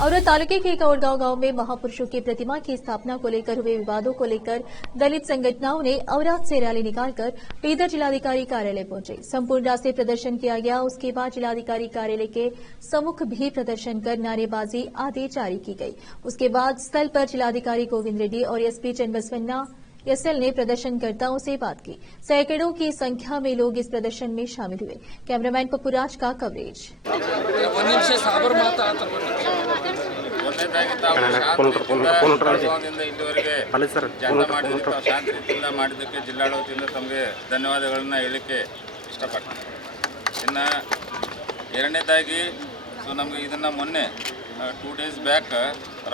और तालुके के कौड़गांव गांव में महापुरुषों की प्रतिमा की स्थापना को लेकर हुए विवादों को लेकर दलित संगठनों ने औराद से रैली निकालकर बीदर जिलाधिकारी कार्यालय पहुंचे। संपूर्ण रास्ते प्रदर्शन किया गया। उसके बाद जिलाधिकारी कार्यालय के सम्मुख भी प्रदर्शन कर नारेबाजी आदि जारी की गई। उसके बाद स्थल पर जिलाधिकारी गोविंद रेड्डी और एसपी चन्नबसवन्ना एसएल ने प्रदर्शनकर्ताओं से बात की। सैकड़ों की संख्या में लोग इस प्रदर्शन में शामिल हुए। कैमरामैन पप्पूराज का कवरेज। ಮಾಡಿದ್ದಕ್ಕೆ ಜಿಲ್ಲಾಡಳಿತದಿಂದ ತಮಗೆ ಧನ್ಯವಾದಗಳನ್ನು ಹೇಳಲಿಕ್ಕೆ ಇಷ್ಟಪಡ್ತೀನಿ. ಇನ್ನು ಎರಡನೇದಾಗಿ ನಮಗೆ ಇದನ್ನು ಮೊನ್ನೆ 2 days ಬ್ಯಾಕ್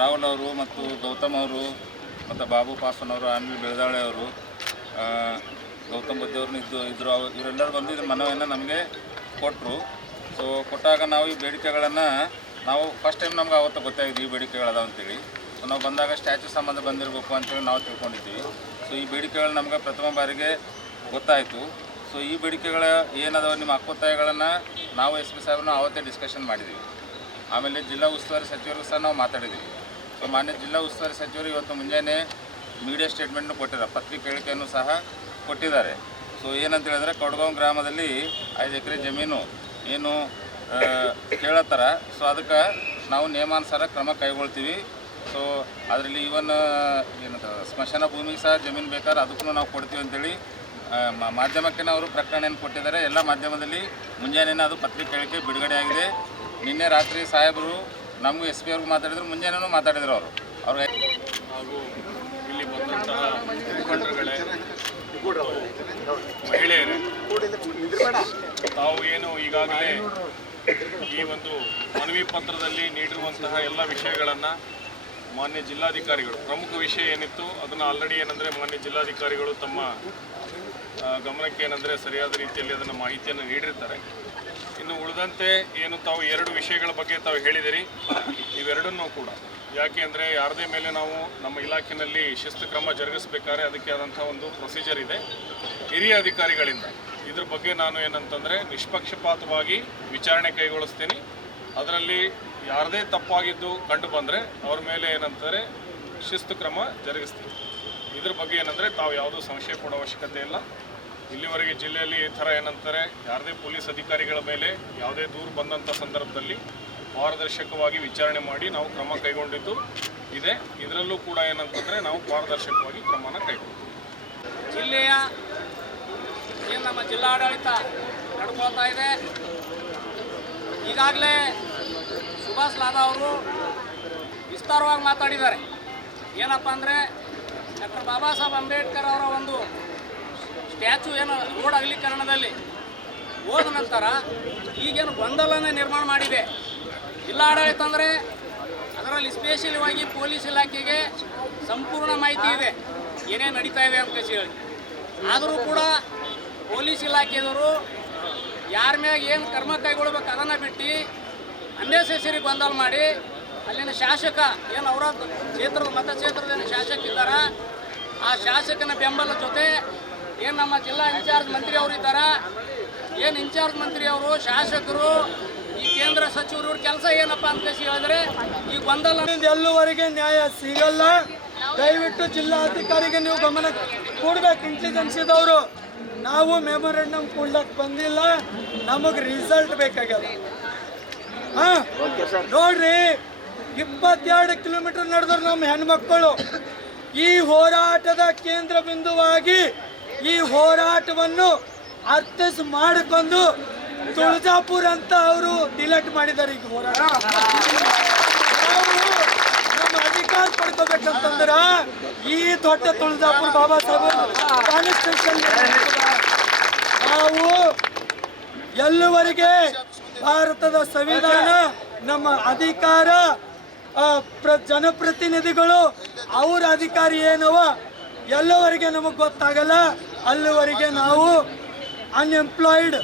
ರಾಹುಲ್ ಅವರು ಮತ್ತು ಗೌತಮ್ ಅವರು ಮತ್ತು ಬಾಬು ಪಾಸ್ವಾನ್ ಅವರು, ಅನಿಲ್ ಬೆಳದಾಳೆ ಅವರು, ಗೌತಮ್ ಬುದ್ಧಿ ಅವ್ರನ್ನ ಇದ್ದರು ಇವರೆಲ್ಲರೂ ಬಂದು ಇದು ಮನವಿಯನ್ನು ನಮಗೆ ಕೊಟ್ಟರು. ಸೊ ಕೊಟ್ಟಾಗ ನಾವು ಈ ಬೇಡಿಕೆಗಳನ್ನು ನಾವು ಫಸ್ಟ್ ಟೈಮ್ ನಮ್ಗೆ ಅವತ್ತು ಗೊತ್ತಾಗಿದೆ ಈ ಬೇಡಿಕೆಗಳದಾವ ಅಂತೇಳಿ. ಸೊ ನಾವು ಬಂದಾಗ ಸ್ಟ್ಯಾಚ್ಯೂ ಸಂಬಂಧ ಬಂದಿರಬೇಕು ಅಂತೇಳಿ ನಾವು ತಿಳ್ಕೊಂಡಿದ್ದೀವಿ. ಸೊ ಈ ಬೇಡಿಕೆಗಳು ನಮ್ಗೆ ಪ್ರಥಮ ಬಾರಿಗೆ ಗೊತ್ತಾಯಿತು. ಸೊ ಈ ಬೇಡಿಕೆಗಳ ಏನದಾವ ನಿಮ್ಮ ಹಕ್ಕೊತ್ತಾಯಗಳನ್ನು ನಾವು ಎಸ್ ಪಿ ಸಾಹೇಬ್ರನ್ನ ಅವತ್ತೇ ಡಿಸ್ಕಷನ್ ಮಾಡಿದ್ದೀವಿ. ಆಮೇಲೆ ಜಿಲ್ಲಾ ಉಸ್ತುವಾರಿ ಸಚಿವರಿಗೂ ಸಹ ನಾವು ಮಾತಾಡಿದ್ದೀವಿ. ಸೊ ಮಾನ್ಯ ಜಿಲ್ಲಾ ಉಸ್ತುವಾರಿ ಸಚಿವರು ಇವತ್ತು ಮುಂಜಾನೆ ಮೀಡಿಯಾ ಸ್ಟೇಟ್ಮೆಂಟ್ನು ಕೊಟ್ಟಿದ್ದಾರೆ, ಪತ್ರಿಕೆ ಹೇಳಿಕೆಯನ್ನು ಸಹ ಕೊಟ್ಟಿದ್ದಾರೆ. ಸೊ ಏನಂತ ಹೇಳಿದ್ರೆ ಕೌಡಗಾಂವ್ ಗ್ರಾಮದಲ್ಲಿ 5 ಎಕರೆ ಜಮೀನು ಏನು ಕೇಳತ್ತಾರ. ಸೊ ಅದಕ್ಕೆ ನಾವು ನಿಯಮಾನುಸಾರ ಕ್ರಮ ಕೈಗೊಳ್ತೀವಿ. ಸೊ ಅದರಲ್ಲಿ ಈವನ್ ಏನಂತ ಸ್ಮಶಾನ ಭೂಮಿಗೆ ಸಹ ಜಮೀನು ಬೇಕಾದ್ರೆ ಅದಕ್ಕೂ ನಾವು ಕೊಡ್ತೀವಿ ಅಂತೇಳಿ ಮಾಧ್ಯಮಕ್ಕೆ ಅವರು ಪ್ರಕಟಣೆಯನ್ನು ಕೊಟ್ಟಿದ್ದಾರೆ. ಎಲ್ಲ ಮಾಧ್ಯಮದಲ್ಲಿ ಮುಂಜಾನೆ ಅದು ಪತ್ರಿಕೆ ಹೇಳಿಕೆ ಬಿಡುಗಡೆ ಆಗಿದೆ. ನಿನ್ನೆ ರಾತ್ರಿ ಸಾಹೇಬರು ನಮಗೂ ಎಸ್ ಪಿ ಅವ್ರಿಗೂ ಮಾತಾಡಿದ್ರು, ಮುಂಜಾನೆನೂ ಮಾತಾಡಿದ್ರು ಅವ್ರಿಗೆ. ಹಾಗೂ ಇಲ್ಲಿ ಬಂದಂತಹ ಮುಖಂಡರುಗಳೇ, ಮಹಿಳೆಯರೇ, ತಾವು ಏನು ಈಗಾಗಲೇ ಈ ಒಂದು ಮನವಿ ಪತ್ರದಲ್ಲಿ ನೀಡಿರುವಂತಹ ಎಲ್ಲ ವಿಷಯಗಳನ್ನು ಮಾನ್ಯ ಜಿಲ್ಲಾಧಿಕಾರಿಗಳು, ಪ್ರಮುಖ ವಿಷಯ ಏನಿತ್ತು ಅದನ್ನು ಆಲ್ರೆಡಿ ಏನಂದರೆ ಮಾನ್ಯ ಜಿಲ್ಲಾಧಿಕಾರಿಗಳು ತಮ್ಮ ಗಮನಕ್ಕೆ ಏನಂದರೆ ಸರಿಯಾದ ರೀತಿಯಲ್ಲಿ ಅದನ್ನು ಮಾಹಿತಿಯನ್ನು ನೀಡಿರ್ತಾರೆ. ಇನ್ನು ಉಳಿದಂತೆ ಏನು ತಾವು 2 ವಿಷಯಗಳ ಬಗ್ಗೆ ತಾವು ಹೇಳಿದಿರಿ, ಇವೆರಡನ್ನೂ ಕೂಡ ಯಾಕೆ ಅಂದರೆ ಯಾರದೇ ಮೇಲೆ ನಾವು ನಮ್ಮ ಇಲಾಖೆಯಲ್ಲಿ ಶಿಸ್ತು ಕ್ರಮ ಜರುಗಿಸಬೇಕಾದ್ರೆ ಅದಕ್ಕೆ ಆದಂಥ ಒಂದು ಪ್ರೊಸೀಜರ್ ಇದೆ. ಹಿರಿಯ ಅಧಿಕಾರಿಗಳಿಂದ ಇದ್ರ ಬಗ್ಗೆ ನಾನು ಏನಂತಂದರೆ ನಿಷ್ಪಕ್ಷಪಾತವಾಗಿ ವಿಚಾರಣೆ ಕೈಗೊಳಿಸ್ತೀನಿ. ಅದರಲ್ಲಿ ಯಾರದೇ ತಪ್ಪಾಗಿದ್ದು ಕಂಡು ಬಂದರೆ ಅವ್ರ ಮೇಲೆ ಏನಂತಾರೆ ಶಿಸ್ತು ಕ್ರಮ ಜರುಗಿಸ್ತೀನಿ. ಇದ್ರ ಬಗ್ಗೆ ಏನಂದರೆ ತಾವು ಯಾವುದೂ ಸಂಶಯ ಪಡೋ ಅವಶ್ಯಕತೆ ಇಲ್ಲ. ಇಲ್ಲಿವರೆಗೆ ಜಿಲ್ಲೆಯಲ್ಲಿ ಈ ಥರ ಏನಂತಾರೆ ಯಾರದೇ ಪೊಲೀಸ್ ಅಧಿಕಾರಿಗಳ ಮೇಲೆ ಯಾವುದೇ ದೂರು ಬಂದಂಥ ಸಂದರ್ಭದಲ್ಲಿ ಪಾರದರ್ಶಕವಾಗಿ ವಿಚಾರಣೆ ಮಾಡಿ ನಾವು ಕ್ರಮ ಕೈಗೊಂಡಿದ್ದು ಇದೆ. ಇದರಲ್ಲೂ ಕೂಡ ಏನಂತಂದರೆ ನಾವು ಪಾರದರ್ಶಕವಾಗಿ ಕ್ರಮನ ಕೈಗೊಳ್ತೀವಿ. ಜಿಲ್ಲೆಯ ಏನು ನಮ್ಮ ಜಿಲ್ಲಾಡಳಿತ ನಡ್ಕೊಳ್ತಾ ಇದೆ, ಈಗಾಗಲೇ ಸುಭಾಷ್ ಲಾದಾ ಅವರು ವಿಸ್ತಾರವಾಗಿ ಮಾತಾಡಿದ್ದಾರೆ. ಏನಪ್ಪ ಅಂದರೆ ಡಾಕ್ಟರ್ ಬಾಬಾ ಸಾಹೇಬ್ ಅಂಬೇಡ್ಕರ್ ಅವರ ಒಂದು ಸ್ಟ್ಯಾಚು ಏನು ರೋಡ್ ಅಗಲೀಕರಣದಲ್ಲಿ ಹೋದ ನಂತರ ಈಗೇನು ಗೊಂದಲನೇ ನಿರ್ಮಾಣ ಮಾಡಿದೆ ಜಿಲ್ಲಾಡಳಿತ. ಅಂದರೆ ಅದರಲ್ಲಿ ಸ್ಪೆಷಲಿವಾಗಿ ಪೊಲೀಸ್ ಇಲಾಖೆಗೆ ಸಂಪೂರ್ಣ ಮಾಹಿತಿ ಇದೆ ಏನೇನು ನಡೀತಾ ಇದೆ ಅಂತ ಹೇಳಿ. ಆದರೂ ಕೂಡ ಪೊಲೀಸ್ ಇಲಾಖೆಯವರು ಯಾರ ಮ್ಯಾಗ ಏನು ಕ್ರಮ ಕೈಗೊಳ್ಬೇಕು ಅದನ್ನು ಬಿಟ್ಟು ಅನ್ನೆಸೆಸರಿ ಗೊಂದಲ ಮಾಡಿ ಅಲ್ಲಿನ ಶಾಸಕ ಏನು ಅವರ ಕ್ಷೇತ್ರದ ಮತಕ್ಷೇತ್ರದ ಏನು ಶಾಸಕ ಇದ್ದಾರೆ, ಆ ಶಾಸಕನ ಬೆಂಬಲ ಜೊತೆ ಏನು ನಮ್ಮ ಜಿಲ್ಲಾ ಇನ್ಚಾರ್ಜ್ ಮಂತ್ರಿ ಅವರು ಇದ್ದಾರೆ, ಏನು ಇನ್ಚಾರ್ಜ್ ಮಂತ್ರಿ ಅವರು ಶಾಸಕರು ಈ ಕೇಂದ್ರ ಸಚಿವರು ಕೆಲಸ ಏನಪ್ಪ ಅಂತ ಹೇಳಿದ್ರೆ ಈ ಗೊಂದಲ ಎಲ್ಲುವರೆಗೆ ನ್ಯಾಯ ಸಿಗಲ್ಲ. ದಯವಿಟ್ಟು ಜಿಲ್ಲಾಧಿಕಾರಿಗೆ ನೀವು ಗಮನ ಕೊಡ್ಬೇಕು. ಇಂಟೆಲಿಜೆನ್ಸಿದವರು ನಾವು ಮೆಮೊರಂಡಮ್ ಕೊಡ್ಲಕ್ಕೆ ಬಂದಿಲ್ಲ, ನಮಗೆ ರಿಸಲ್ಟ್ ಬೇಕಾಗ್ಯದ. ನೋಡ್ರಿ, 22 ಕಿಲೋಮೀಟರ್ ನಡೆದ್ರು ನಮ್ಮ ಹೆಣ್ಮಕ್ಕಳು. ಈ ಹೋರಾಟದ ಕೇಂದ್ರ ಬಿಂದುವಾಗಿ ಈ ಹೋರಾಟವನ್ನು ಅರ್ಥಸ್ ಮಾಡಿಕೊಂಡು ತುಳಜಾಪುರ ಅಂತ ಅವರು ಡಿಲೀಟ್ ಮಾಡಿದ್ದಾರೆ. ಈಗ ಹೋರಾಟ ನಾವು ನಮ್ಮ ಅಧಿಕಾರ ಪಡ್ಕೋಬೇಕಂತಂದ್ರ ಈ ದೊಡ್ಡ ತುಳಜಾಪುರ ಬಾಬಾ ಸಾಹೇಬ್ ಕಾನ್ಸ್ಟಿಟ್ಯೂಷನ್ ನಾವು ಎಲ್ಲುವರೆಗೆ ಭಾರತದ ಸಂವಿಧಾನ, ನಮ್ಮ ಅಧಿಕಾರ, ಜನಪ್ರತಿನಿಧಿಗಳು ಅವರ ಅಧಿಕಾರ ಏನವ ಎಲ್ಲವರೆಗೆ ನಮಗೆ ಗೊತ್ತಾಗಲ್ಲ, ಅಲ್ಲಿವರೆಗೆ ನಾವು ಅನ್ಎಂಪ್ಲಾಯ್ಡ್